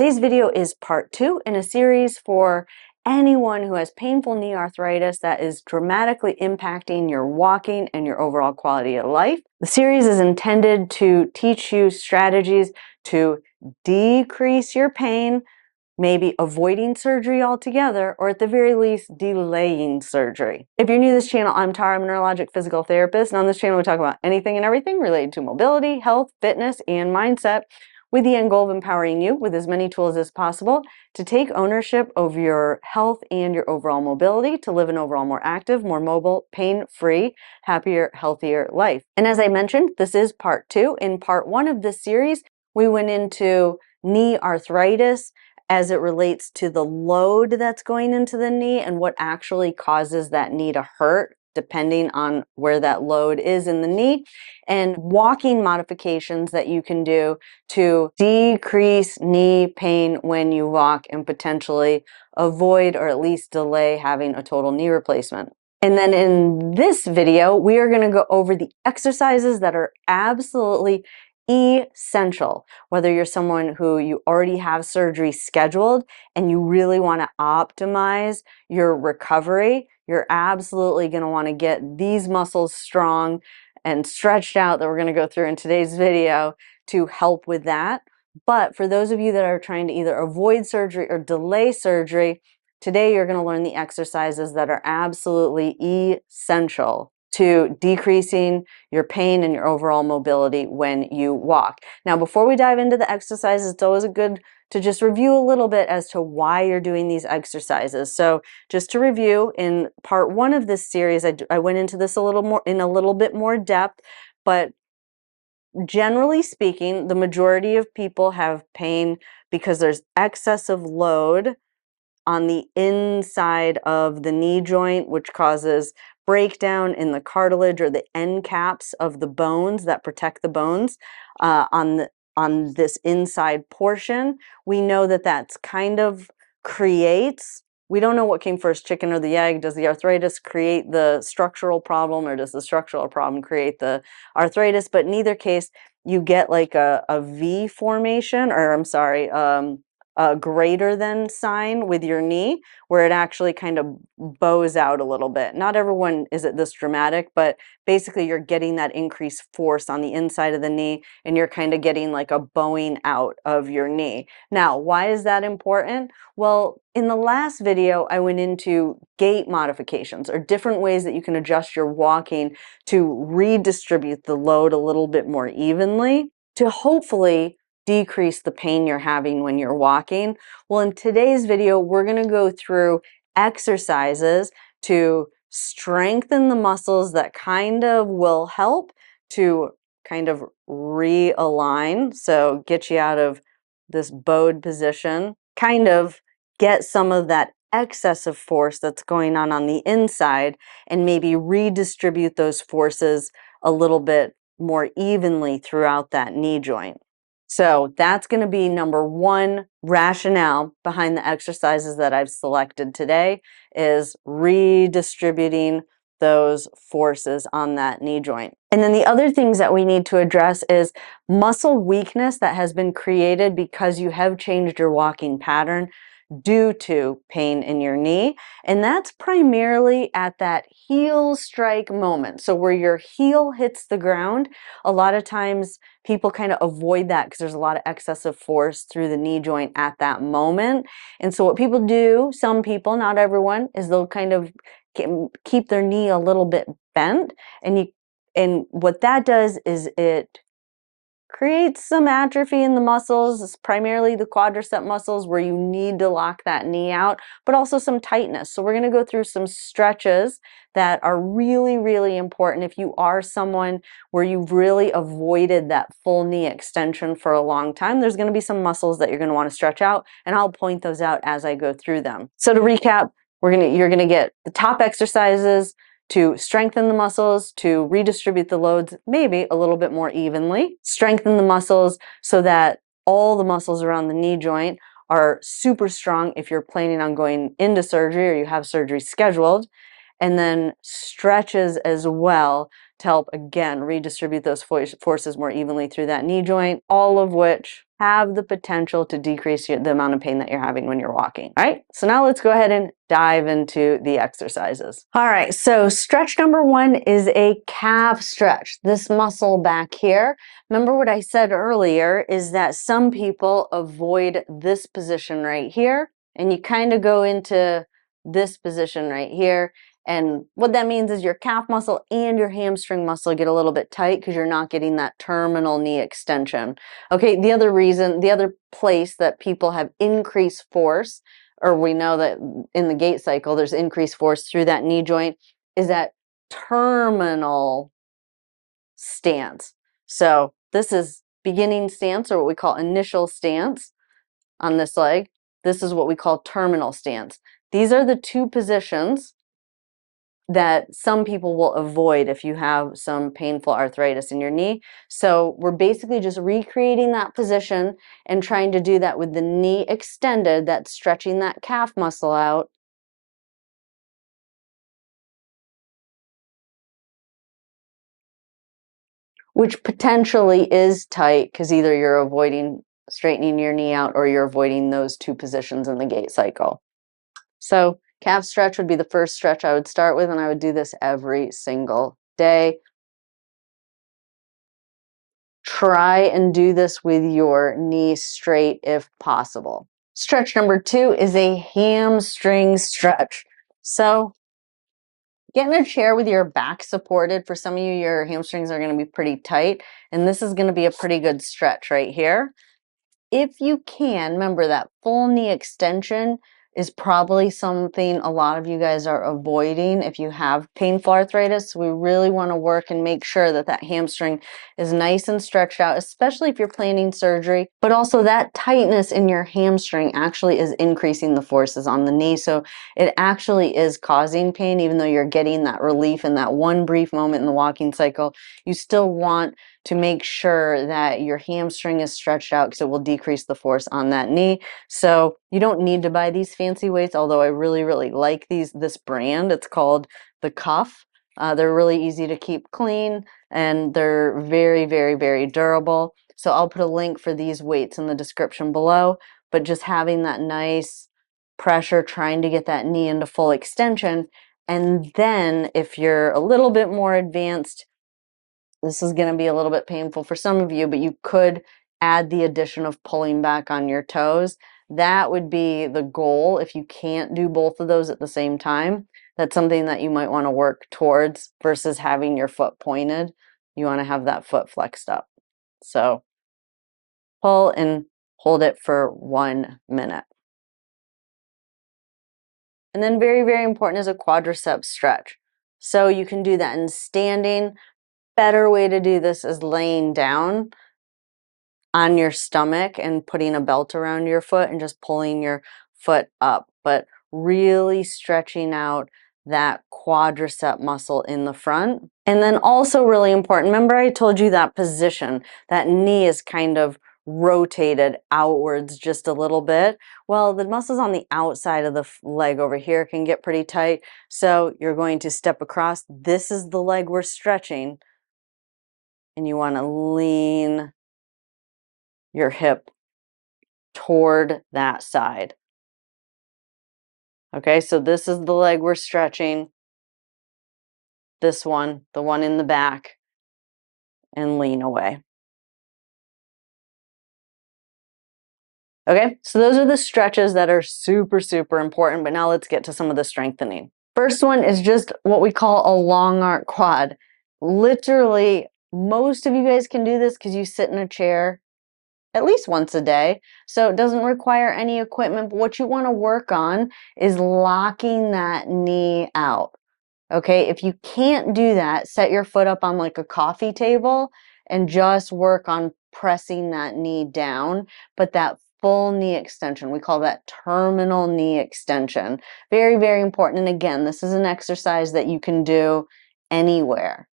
Today's video is part 2 in a series for anyone who has painful knee arthritis that is dramatically impacting your walking and your overall quality of life. The series is intended to teach you strategies to decrease your pain, maybe avoiding surgery altogether, or at the very least, delaying surgery. If you're new to this channel, I'm Tara, I'm a neurologic physical therapist, and on this channel we talk about anything and everything related to mobility, health, fitness, and mindset, with the end goal of empowering you with as many tools as possible to take ownership over your health and your overall mobility, to live an overall more active, more mobile, pain-free, happier, healthier life. And as I mentioned, this is part 2. In part 1 of this series, we went into knee arthritis as it relates to the load that's going into the knee and what actually causes that knee to hurt, depending on where that load is in the knee, and walking modifications that you can do to decrease knee pain when you walk and potentially avoid or at least delay having a total knee replacement. And then in this video, we are going to go over the exercises that are absolutely essential, whether you're someone who you already have surgery scheduled and you really want to optimize your recovery. You're absolutely going to want to get these muscles strong and stretched out that we're going to go through in today's video to help with that. But for those of you that are trying to either avoid surgery or delay surgery, today you're going to learn the exercises that are absolutely essential to decreasing your pain and your overall mobility when you walk. Now, before we dive into the exercises, it's always good to just review a little bit as to why you're doing these exercises. So just to review, in part 1 of this series, I went into this a little bit more depth, but generally speaking, the majority of people have pain because there's excessive load on the inside of the knee joint, which causes breakdown in the cartilage or the end caps of the bones that protect the bones on this inside portion. We know that that's kind of creates, we don't know what came first, chicken or the egg. Does the arthritis create the structural problem, or does the structural problem create the arthritis? But in either case, you get like a V formation, or I'm sorry, a greater than sign with your knee, where it actually kind of bows out a little bit. Not everyone is it this dramatic, but basically you're getting that increased force on the inside of the knee, and you're kind of getting like a bowing out of your knee. Now, why is that important? Well, in the last video, I went into gait modifications, or different ways that you can adjust your walking to redistribute the load a little bit more evenly to hopefully decrease the pain you're having when you're walking. Well, in today's video, we're going to go through exercises to strengthen the muscles that kind of will help to kind of realign. So get you out of this bowed position, kind of get some of that excessive force that's going on the inside, and maybe redistribute those forces a little bit more evenly throughout that knee joint. So that's going to be number 1 rationale behind the exercises that I've selected today, is redistributing those forces on that knee joint. And then the other things that we need to address is muscle weakness that has been created because you have changed your walking pattern due to pain in your knee. And that's primarily at that heel strike moment. So where your heel hits the ground, a lot of times people kind of avoid that because there's a lot of excessive force through the knee joint at that moment. And so what people do, some people, not everyone, is they'll kind of keep their knee a little bit bent. And what that does is it creates some atrophy in the muscles. It's primarily the quadricep muscles, where you need to lock that knee out, but also some tightness. So we're going to go through some stretches that are really, really important if you are someone where you've really avoided that full knee extension for a long time. There's going to be some muscles that you're going to want to stretch out, and I'll point those out as I go through them. So to recap, you're going to get the top exercises to strengthen the muscles, to redistribute the loads maybe a little bit more evenly, strengthen the muscles so that all the muscles around the knee joint are super strong if you're planning on going into surgery or you have surgery scheduled, and then stretches as well to help, again, redistribute those forces more evenly through that knee joint, all of which have the potential to decrease the amount of pain that you're having when you're walking. All right, so now let's go ahead and dive into the exercises. All right, so stretch number 1 is a calf stretch. This muscle back here. Remember what I said earlier is that some people avoid this position right here, and you kind of go into this position right here. And what that means is your calf muscle and your hamstring muscle get a little bit tight because you're not getting that terminal knee extension. Okay, the other place that people have increased force, or we know that in the gait cycle there's increased force through that knee joint, is that terminal stance. So this is beginning stance, or what we call initial stance on this leg. This is what we call terminal stance. These are the two positions that some people will avoid if you have some painful arthritis in your knee. So we're basically just recreating that position and trying to do that with the knee extended, that's stretching that calf muscle out. Which potentially is tight because either you're avoiding straightening your knee out or you're avoiding those two positions in the gait cycle. So calf stretch would be the first stretch I would start with, and I would do this every single day. Try and do this with your knee straight if possible. Stretch number 2 is a hamstring stretch. So get in a chair with your back supported. For some of you, your hamstrings are going to be pretty tight, and this is going to be a pretty good stretch right here. If you can, remember that full knee extension is probably something a lot of you guys are avoiding if you have painful arthritis. We really want to work and make sure that that hamstring is nice and stretched out, especially if you're planning surgery. But also that tightness in your hamstring actually is increasing the forces on the knee. So it actually is causing pain, even though you're getting that relief in that one brief moment in the walking cycle. You still want to make sure that your hamstring is stretched out because it will decrease the force on that knee. So you don't need to buy these fancy weights, although I really, really like this brand. It's called The Cuff. They're really easy to keep clean, and they're very, very, very durable. So I'll put a link for these weights in the description below, but just having that nice pressure, trying to get that knee into full extension. And then if you're a little bit more advanced, this is going to be a little bit painful for some of you, but you could add the addition of pulling back on your toes. That would be the goal. If you can't do both of those at the same time, that's something that you might want to work towards versus having your foot pointed. You want to have that foot flexed up. So pull and hold it for 1 minute. And then very, very important is a quadricep stretch. So you can do that in standing. Better way to do this is laying down on your stomach and putting a belt around your foot and just pulling your foot up, but really stretching out that quadricep muscle in the front. And then also really important, remember I told you that position, that knee is kind of rotated outwards just a little bit. Well, the muscles on the outside of the leg over here can get pretty tight. So you're going to step across. This is the leg we're stretching. And you want to lean your hip toward that side. Okay, so this is the leg we're stretching. This one, the one in the back, and lean away. Okay, so those are the stretches that are super, super important, but now let's get to some of the strengthening. First one is just what we call a long arc quad. Literally, most of you guys can do this because you sit in a chair at least once a day. So it doesn't require any equipment, but what you want to work on is locking that knee out. Okay, if you can't do that, set your foot up on like a coffee table and just work on pressing that knee down. But that full knee extension, we call that terminal knee extension. Very, very important. And again, this is an exercise that you can do anywhere.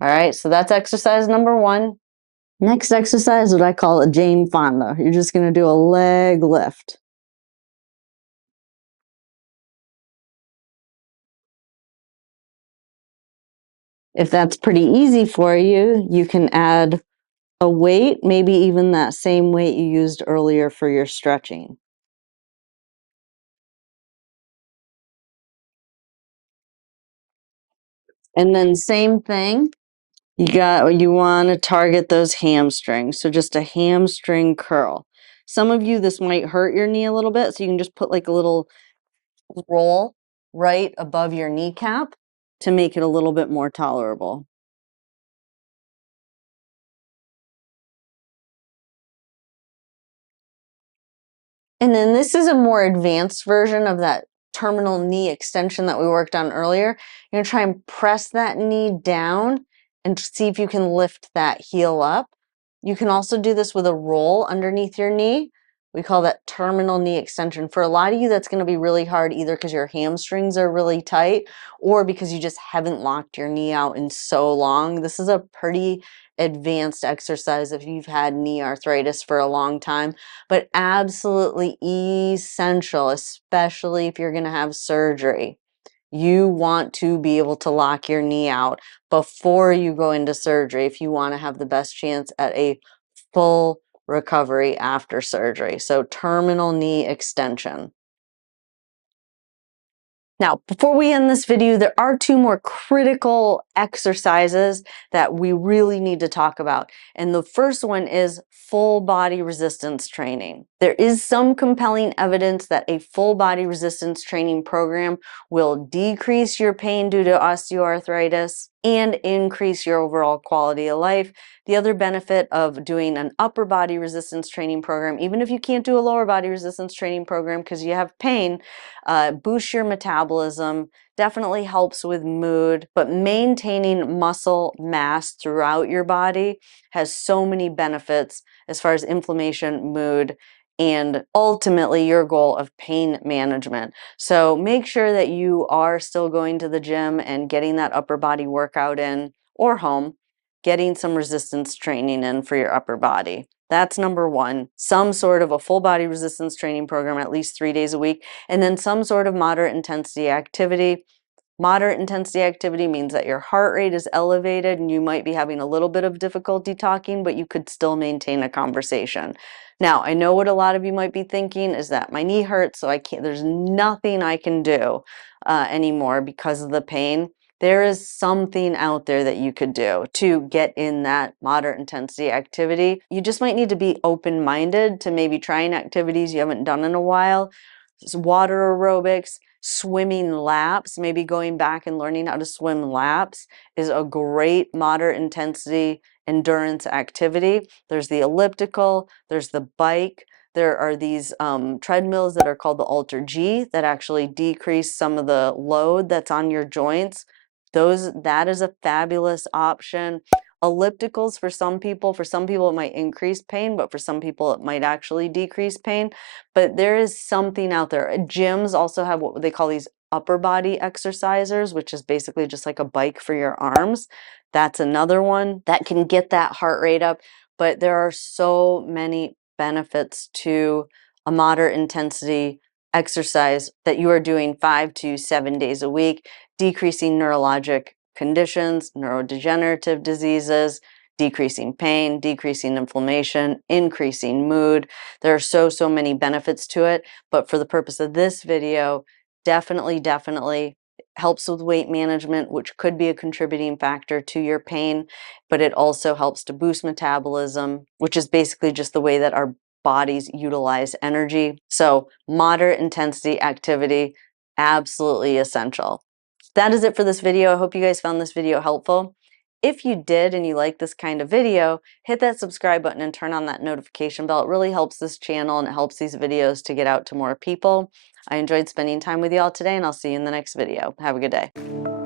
All right, so that's exercise number 1. Next exercise is what I call a Jane Fonda. You're just going to do a leg lift. If that's pretty easy for you, you can add a weight, maybe even that same weight you used earlier for your stretching. And then same thing, you want to target those hamstrings. So just a hamstring curl. Some of you, this might hurt your knee a little bit, so you can just put like a little roll right above your kneecap to make it a little bit more tolerable. And then this is a more advanced version of that terminal knee extension that we worked on earlier. You're gonna try and press that knee down and see if you can lift that heel up. You can also do this with a roll underneath your knee. We call that terminal knee extension. For a lot of you, that's gonna be really hard either because your hamstrings are really tight or because you just haven't locked your knee out in so long. This is a pretty advanced exercise if you've had knee arthritis for a long time, but absolutely essential, especially if you're going to have surgery. You want to be able to lock your knee out before you go into surgery if you want to have the best chance at a full recovery after surgery. So, terminal knee extension. Now, before we end this video, there are two more critical exercises that we really need to talk about. And the first one is full body resistance training. There is some compelling evidence that a full body resistance training program will decrease your pain due to osteoarthritis and increase your overall quality of life. The other benefit of doing an upper body resistance training program, even if you can't do a lower body resistance training program because you have pain, boosts your metabolism, definitely helps with mood, but maintaining muscle mass throughout your body has so many benefits as far as inflammation, mood, and ultimately your goal of pain management. So make sure that you are still going to the gym and getting that upper body workout in or home, getting some resistance training in for your upper body. That's number one. Some sort of a full body resistance training program at least 3 days a week, and then some sort of moderate intensity activity. Moderate intensity activity means that your heart rate is elevated and you might be having a little bit of difficulty talking, but you could still maintain a conversation. Now, I know what a lot of you might be thinking is that my knee hurts, so there's nothing I can do anymore because of the pain. There is something out there that you could do to get in that moderate intensity activity. You just might need to be open-minded to maybe trying activities you haven't done in a while. Water aerobics, swimming laps, maybe going back and learning how to swim laps is a great moderate intensity endurance activity. There's the elliptical, there's the bike. There are these treadmills that are called the Alter G that actually decrease some of the load that's on your joints. That is a fabulous option. Ellipticals for some people it might increase pain, but for some people it might actually decrease pain. But there is something out there. Gyms also have what they call these upper body exercisers, which is basically just like a bike for your arms. That's another one that can get that heart rate up. But there are so many benefits to a moderate intensity exercise that you are doing 5 to 7 days a week, decreasing neurologic conditions, neurodegenerative diseases, decreasing pain, decreasing inflammation, increasing mood. There are so many benefits to it, but for the purpose of this video, definitely helps with weight management, which could be a contributing factor to your pain, but it also helps to boost metabolism, which is basically just the way that our bodies utilize energy. So moderate intensity activity, absolutely essential. That is it for this video. I hope you guys found this video helpful. If you did and you like this kind of video, hit that subscribe button and turn on that notification bell. It really helps this channel and it helps these videos to get out to more people. I enjoyed spending time with y'all today and I'll see you in the next video. Have a good day.